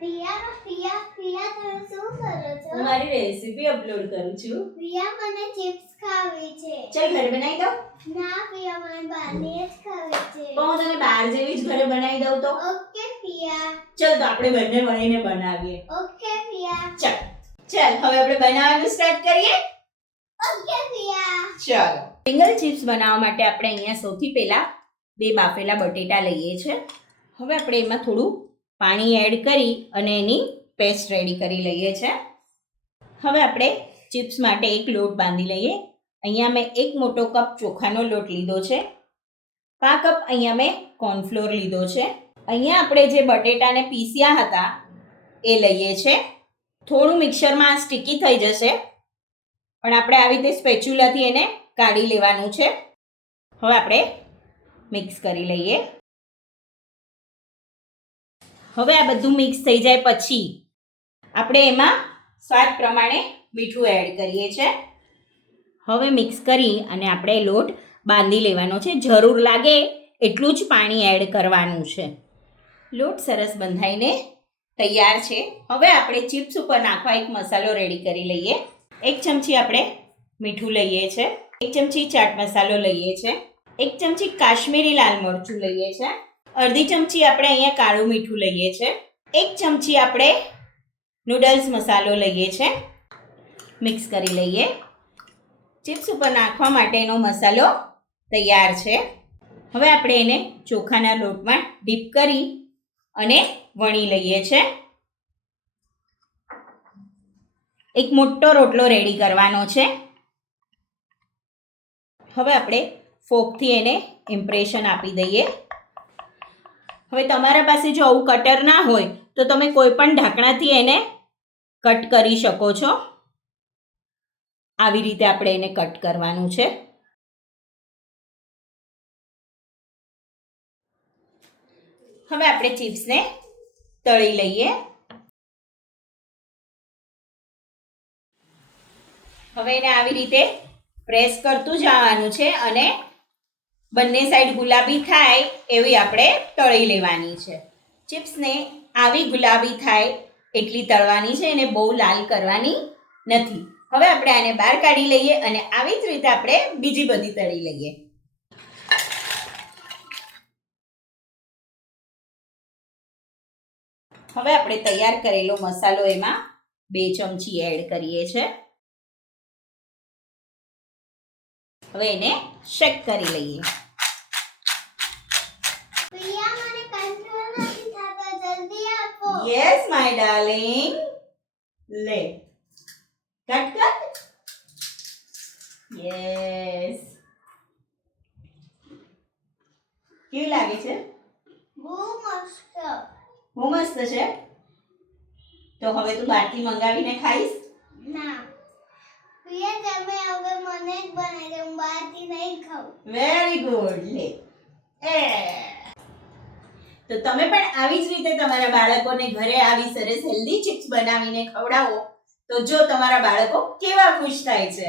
પ્રિયા પ્રિયા પ્રિયા તમે શું કરો છો? હું મારી રેસીપી અપલોડ કરું છું. પ્રિયા મને ચિપ્સ ખાવી છે. ચાલ ઘરે બનાવી દઉં. ના પ્રિયા મને બહારની જ ખાવી છે. પણ હું તને બહાર જેવી જ ઘરે બનાવી દઉં તો. ઓકે પ્રિયા. ચાલ તો આપણે બંને મળીને બનાવીએ. ઓકે પ્રિયા. ચાલ હવે આપણે બનાવવાનું સ્ટાર્ટ કરીએ. ઓકે પ્રિયા. ચાલો ફિંગર ચિપ્સ બનાવવા માટે આપણે અહીંયા સૌથી પહેલા 2 બાફેલા બટેટા લઈએ છીએ. હવે આપણે એમાં થોડું પાણી એડ કરી અને એની પેસ્ટ રેડી કરી લઈએ છીએ. હવે આપણે ચિપ્સ માટે એક લોટ બાંધી લઈએ. અહીંયા મેં 1 મોટો કપ ચોખાનો લોટ લીધો છે. 5 કપ અહીંયા મેં કોર્નફ્લોર લીધો છે. અહીંયા આપણે જે બટેટાને પીસ્યા હતા એ લઈએ છીએ. થોડું મિક્સરમાં સ્ટીકી થઈ જશે, પણ આપણે આવી રીતે સ્પેચ્યુલાથી એને કાઢી લેવાનું છે. હવે આપણે મિક્સ કરી લઈએ. હવે આ બધું મિક્સ થઈ જાય પછી આપણે એમાં સ્વાદ પ્રમાણે મીઠું એડ કરીએ છીએ. હવે મિક્સ કરી અને આપણે લોટ બાંધી લેવાનો છે. જરૂર લાગે એટલું જ પાણી એડ કરવાનું છે. લોટ સરસ બંધાઈને તૈયાર છે. હવે આપણે ચિપ્સ ઉપર નાખવા એક મસાલો રેડી કરી લઈએ. 1 ચમચી આપણે મીઠું લઈએ છીએ. 1 ચમચી ચાટ મસાલો લઈએ છીએ. 1 ચમચી કાશ્મીરી લાલ મરચું લઈએ છીએ. અડધી ચમચી આપણે અહીંયા કાળું મીઠું લઈએ છીએ. 1 ચમચી આપણે નૂડલ્સ મસાલો લઈએ છીએ. મિક્સ કરી લઈએ. ચિપ્સ ઉપર નાખવા માટેનો મસાલો તૈયાર છે. હવે આપણે એને ચોખાના લોટમાં ડીપ કરી અને વણી લઈએ છીએ. એક મોટો રોટલો રેડી કરવાનો છે. હવે આપણે ફોકથી એને ઇમ્પ્રેશન આપી દઈએ. હવે તમારા પાસે જો આવું કટર ના હોય તો તમે કોઈ પણ ઢાંકણાથી એને કટ કરી શકો છો. આવી રીતે આપણે એને કટ કરવાનું છે. હવે આપણે ચિપ્સને તળી લઈએ. હવે એને આવી રીતે પ્રેસ કરતું જવાનું છે અને બંને સાઈડ ગુલાબી થાય એવી આપણે તળી લેવાની છે. ચિપ્સને આવી ગુલાબી થાય એટલી તળવાની છે, એને બહુ લાલ કરવાની નથી. હવે આપણે આને બહાર કાઢી લઈએ અને આવી જ રીતે આપણે બીજી બધી તળી લઈએ. હવે આપણે તૈયાર કરેલો મસાલો એમાં 2 ચમચી એડ કરીએ છીએ. હવે એને શેક કરી લઈએ. પ્રિયા મને કંટ્રોલ નથી થતો, જલ્દી આપો. Yes my darling. લે કટ કટ. યસ. કેવી લાગે છે? બહુ મસ્ત. બહુ મસ્ત છે. તો હવે તું બહારથી મંગાવીને ખાઈશ? ના પ્રિયા, તમે હવે મને જ બનાવી દો, હું બહારથી નહીં ખાઉં. Very good. લે તો તમે પણ આવી જ રીતે તમારા બાળકોને ઘરે આવી સરસ હેલ્ધી ચિપ્સ બનાવીને ખવડાવો તો જો તમારા બાળકો કેવા ખુશ થાય છે.